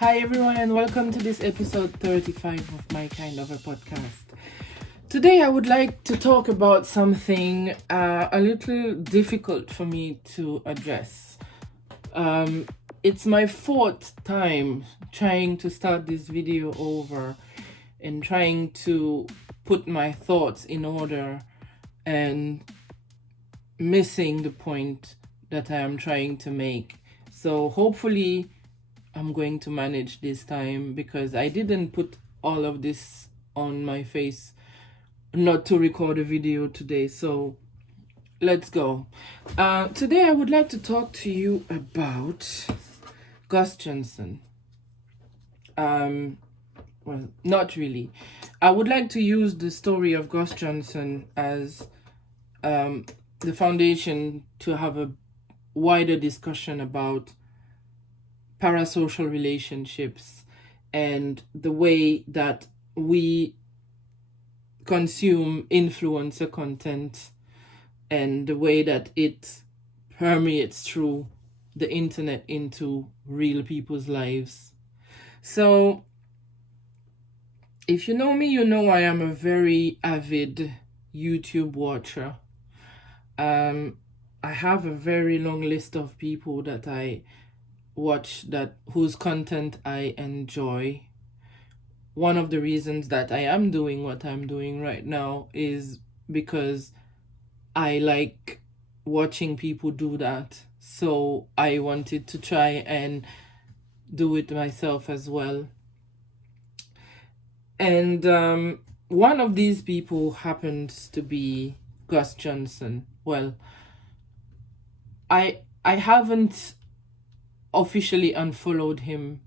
Hi, everyone, and welcome to this episode 35 of my kind of a podcast. Today, I would like to talk about something a little difficult for me to address. It's my fourth time trying to start this video over and trying to put my thoughts in order and missing the point that I am trying to make. So hopefully I'm going to manage this time, because I didn't put all of this on my face not to record a video today. So let's go. Today I would like to talk to you about Gus Johnson. Well, not really. I would like to use the story of Gus Johnson as the foundation to have a wider discussion about parasocial relationships and the way that we consume influencer content and the way that it permeates through the internet into real people's lives. So if you know me, you know I am a very avid YouTube watcher. I have a very long list of people that I watch whose content I enjoy. One of the reasons that I am doing what I'm doing right now is because I like watching people do that. So I wanted to try and do it myself as well. And one of these people happens to be Gus Johnson. Well, I haven't officially unfollowed him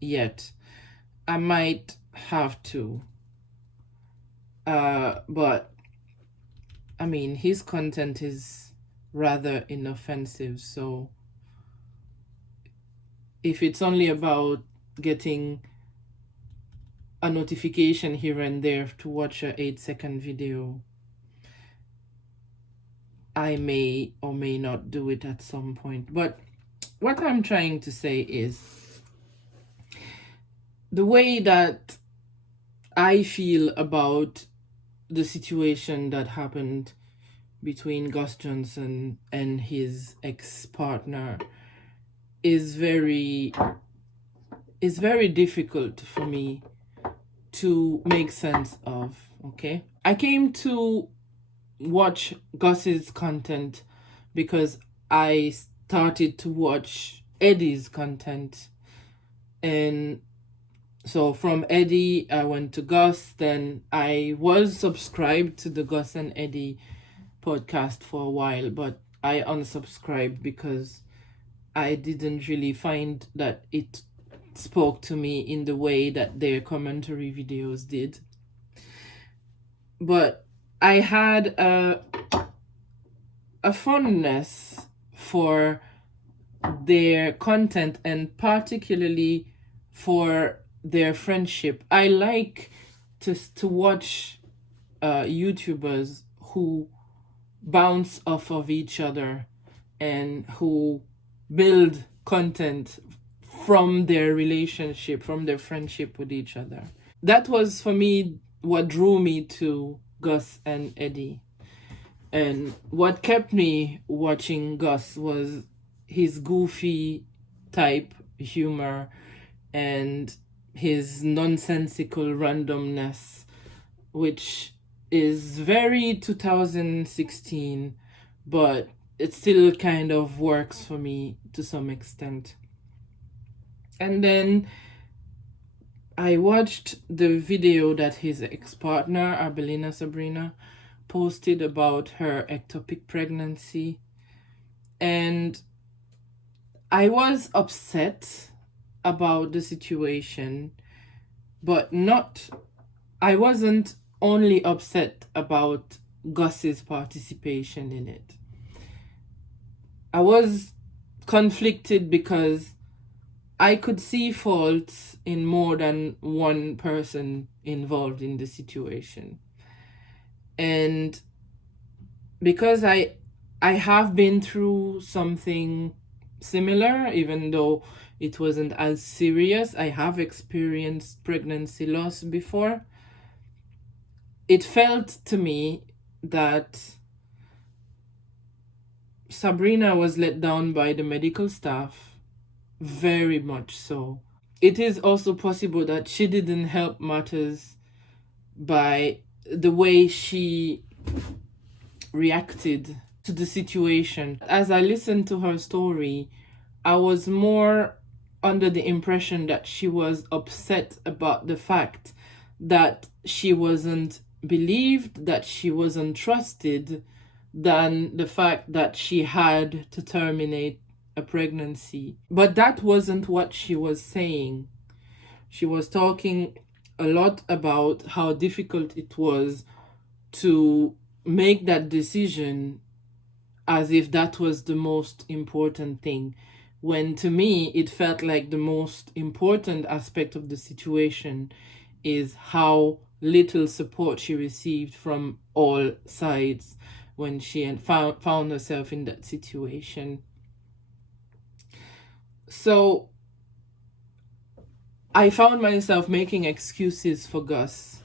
yet. I might have to. But I mean, his content is rather inoffensive, so if it's only about getting a notification here and there to watch a 8-second video, I may or may not do it at some point. But what I'm trying to say is the way that I feel about the situation that happened between Gus Johnson and his ex-partner is very difficult for me to make sense of, okay? I came to watch Gus's content because I started to watch Eddie's content, and so from Eddie I went to Gus. Then I was subscribed to the Gus and Eddie podcast for a while, but I unsubscribed because I didn't really find that it spoke to me in the way that their commentary videos did. But I had a fondness for their content, and particularly for their friendship. I like to watch YouTubers who bounce off of each other and who build content from their relationship, from their friendship with each other. That was, for me, what drew me to Gus and Eddie. And what kept me watching Gus was his goofy type humor and his nonsensical randomness, which is very 2016, but it still kind of works for me to some extent. And then I watched the video that his ex-partner, Sabrina, posted about her ectopic pregnancy. And I was upset about the situation, but I wasn't only upset about Gus's participation in it. I was conflicted because I could see faults in more than one person involved in the situation. And because I have been through something similar, even though it wasn't as serious. I have experienced pregnancy loss before. It felt to me that Sabrina was let down by the medical staff, very much so. It is also possible that she didn't help matters by the way she reacted to the situation. As I listened to her story, I was more under the impression that she was upset about the fact that she wasn't believed, that she wasn't trusted, than the fact that she had to terminate a pregnancy. But that wasn't what she was saying. She was talking a lot about how difficult it was to make that decision, as if that was the most important thing, when to me it felt like the most important aspect of the situation is how little support she received from all sides when she had found herself in that situation. So I found myself making excuses for Gus.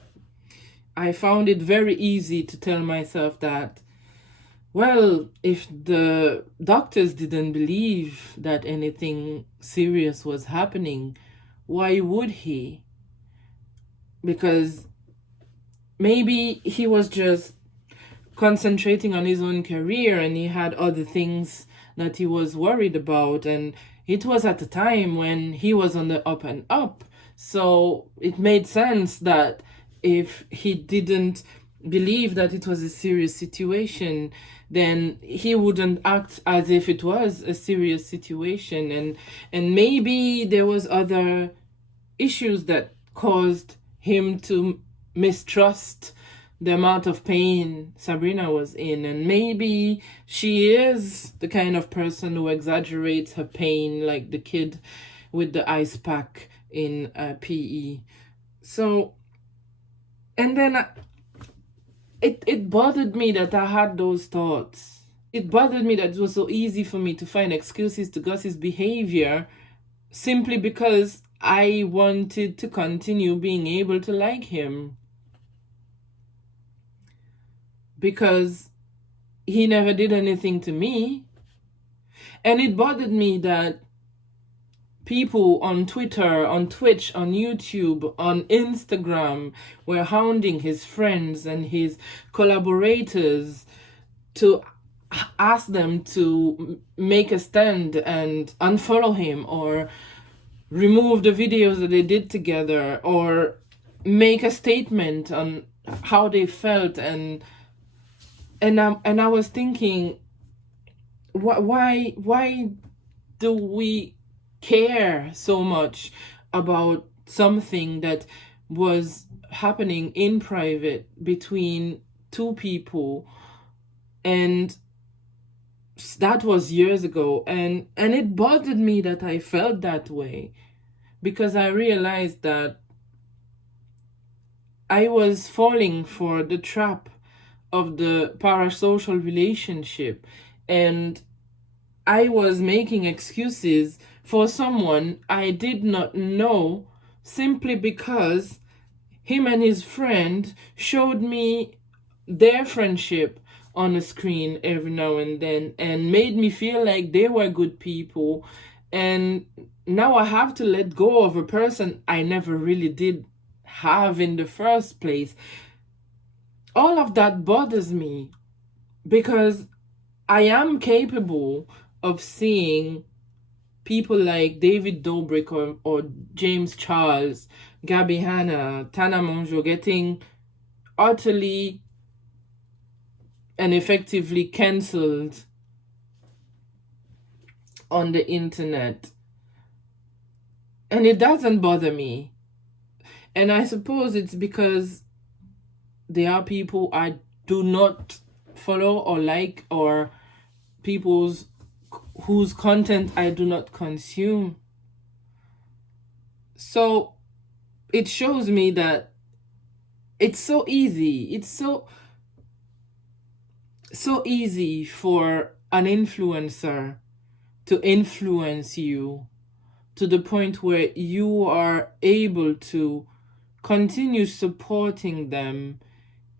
I found it very easy to tell myself that, well, if the doctors didn't believe that anything serious was happening, why would he? Because maybe he was just concentrating on his own career and he had other things that he was worried about, and it was at the time when he was on the up and up. So it made sense that if he didn't believe that it was a serious situation, then he wouldn't act as if it was a serious situation. And maybe there was other issues that caused him to mistrust the amount of pain Sabrina was in, and maybe she is the kind of person who exaggerates her pain, like the kid with the ice pack in PE. So, and then it bothered me that I had those thoughts. It bothered me that it was so easy for me to find excuses to Gus's behavior simply because I wanted to continue being able to like him. Because he never did anything to me. And it bothered me that people on Twitter, on Twitch, on YouTube, on Instagram were hounding his friends and his collaborators to ask them to make a stand and unfollow him, or remove the videos that they did together, or make a statement on how they felt. And I was thinking, why do we care so much about something that was happening in private between two people? And that was years ago, and it bothered me that I felt that way, because I realized that I was falling for the trap of the parasocial relationship, and I was making excuses for someone I did not know simply because him and his friend showed me their friendship on a screen every now and then and made me feel like they were good people. And now I have to let go of a person I never really did have in the first place. All of that bothers me because I am capable of seeing people like David Dobrik or James Charles, Gabby Hanna, Tana Mongeau getting utterly and effectively cancelled on the internet. And it doesn't bother me. And I suppose it's because they are people I do not follow or like, or people's whose content I do not consume. So it shows me that it's so easy. It's so easy for an influencer to influence you to the point where you are able to continue supporting them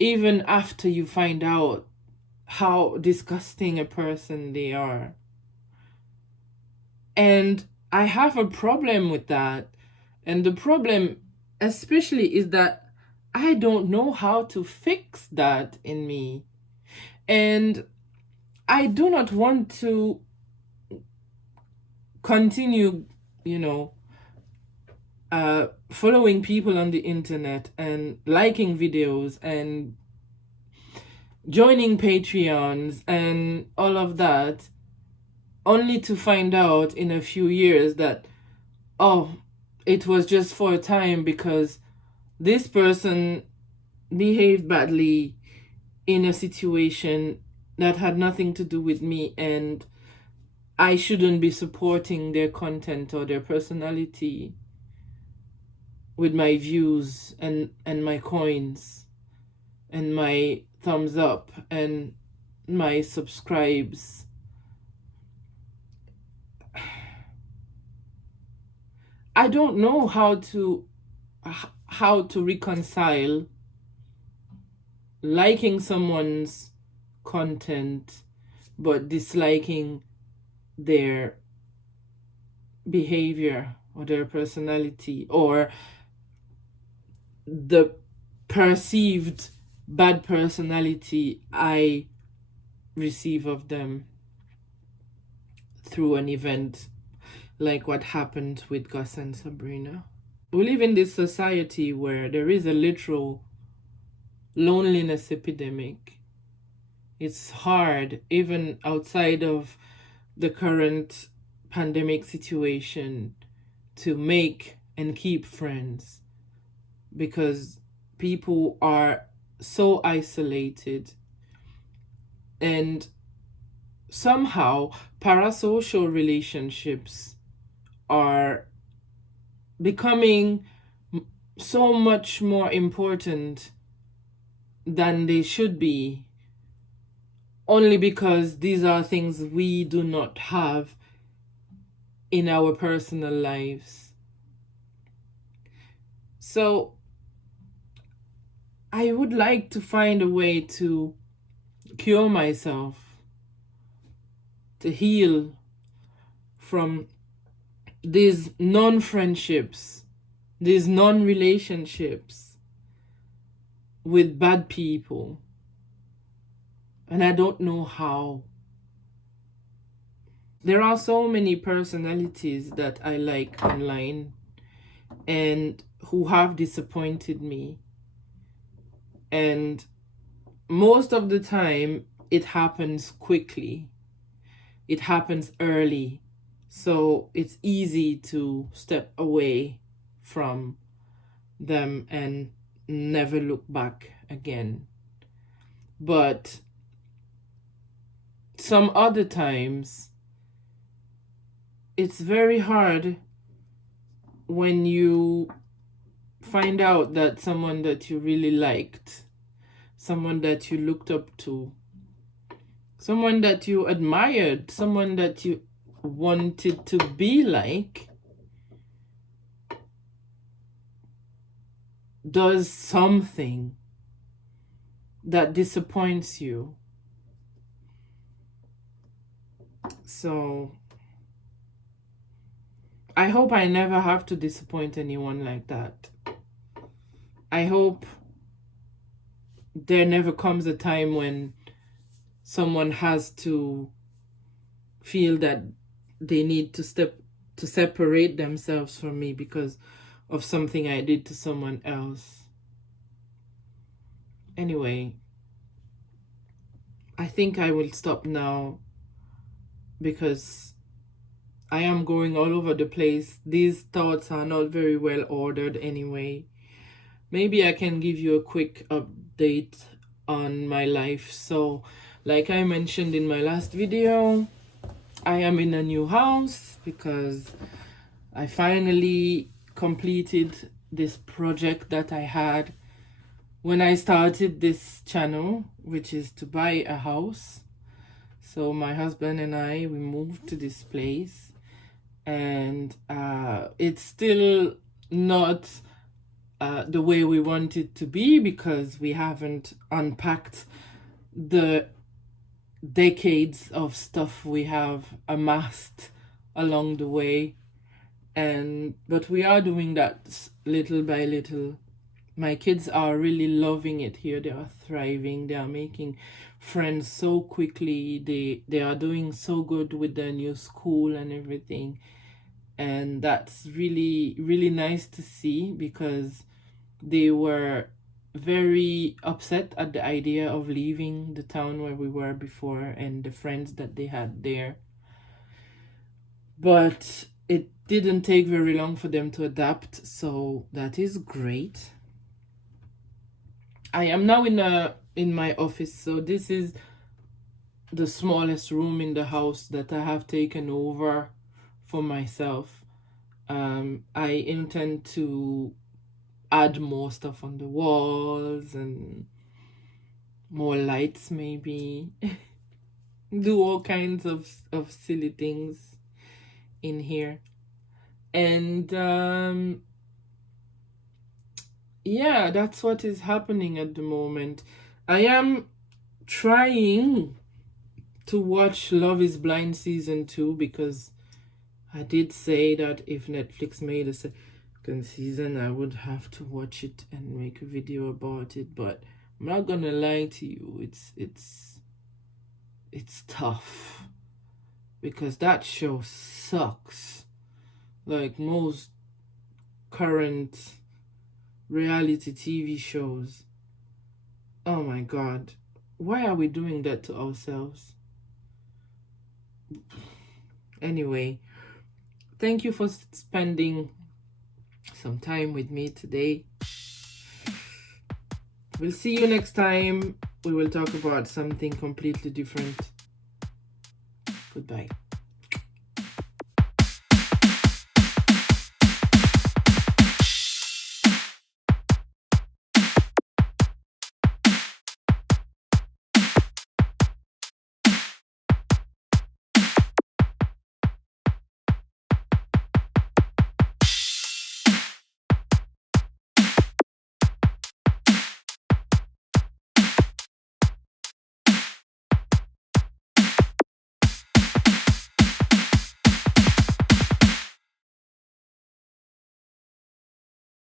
even after you find out how disgusting a person they are. And I have a problem with that. And the problem especially is that I don't know how to fix that in me. And I do not want to continue, following people on the internet and liking videos and joining Patreons and all of that, only to find out in a few years that, oh, it was just for a time because this person behaved badly in a situation that had nothing to do with me, and I shouldn't be supporting their content or their personality with my views and my coins and my thumbs up and my subscribes. I don't know how to reconcile liking someone's content but disliking their behavior or their personality or the perceived bad personality I receive of them through an event like what happened with Gus and Sabrina. We live in this society where there is a literal loneliness epidemic. It's hard, even outside of the current pandemic situation, to make and keep friends because people are so isolated. And somehow parasocial relationships are becoming so much more important than they should be, only because these are things we do not have in our personal lives. So I would like to find a way to cure myself, to heal from these non-friendships, these non-relationships with bad people. And I don't know how. There are so many personalities that I like online and who have disappointed me. And most of the time, it happens quickly. It happens early. So it's easy to step away from them and never look back again. But some other times, it's very hard when you find out that someone that you really liked, someone that you looked up to, someone that you admired, someone that you wanted to be like, does something that disappoints you. So I hope I never have to disappoint anyone like that. I hope there never comes a time when someone has to feel that they need to separate themselves from me because of something I did to someone else. Anyway, I think I will stop now because I am going all over the place. These thoughts are not very well ordered anyway. Maybe I can give you a quick update on my life. So, like I mentioned in my last video, I am in a new house because I finally completed this project that I had when I started this channel, which is to buy a house. So my husband and I, we moved to this place, and it's still not the way we want it to be, because we haven't unpacked the decades of stuff we have amassed along the way. But we are doing that little by little. My kids are really loving it here. They are thriving. They are making friends so quickly. They are doing so good with their new school and everything. And that's really, really nice to see, because they were very upset at the idea of leaving the town where we were before and the friends that they had there. But it didn't take very long for them to adapt, so that is great. I am now in my office, so this is the smallest room in the house that I have taken over for myself. I intend to add more stuff on the walls and more lights, maybe. Do all kinds of silly things in here. And yeah, that's what is happening at the moment. I am trying to watch Love is Blind season 2, because I did say that if Netflix made a second season, I would have to watch it and make a video about it. But I'm not gonna lie to you, it's tough, because that show sucks. Like most current reality TV shows. Oh my God, why are we doing that to ourselves? Anyway, thank you for spending some time with me today. We'll see you next time. We will talk about something completely different. Goodbye.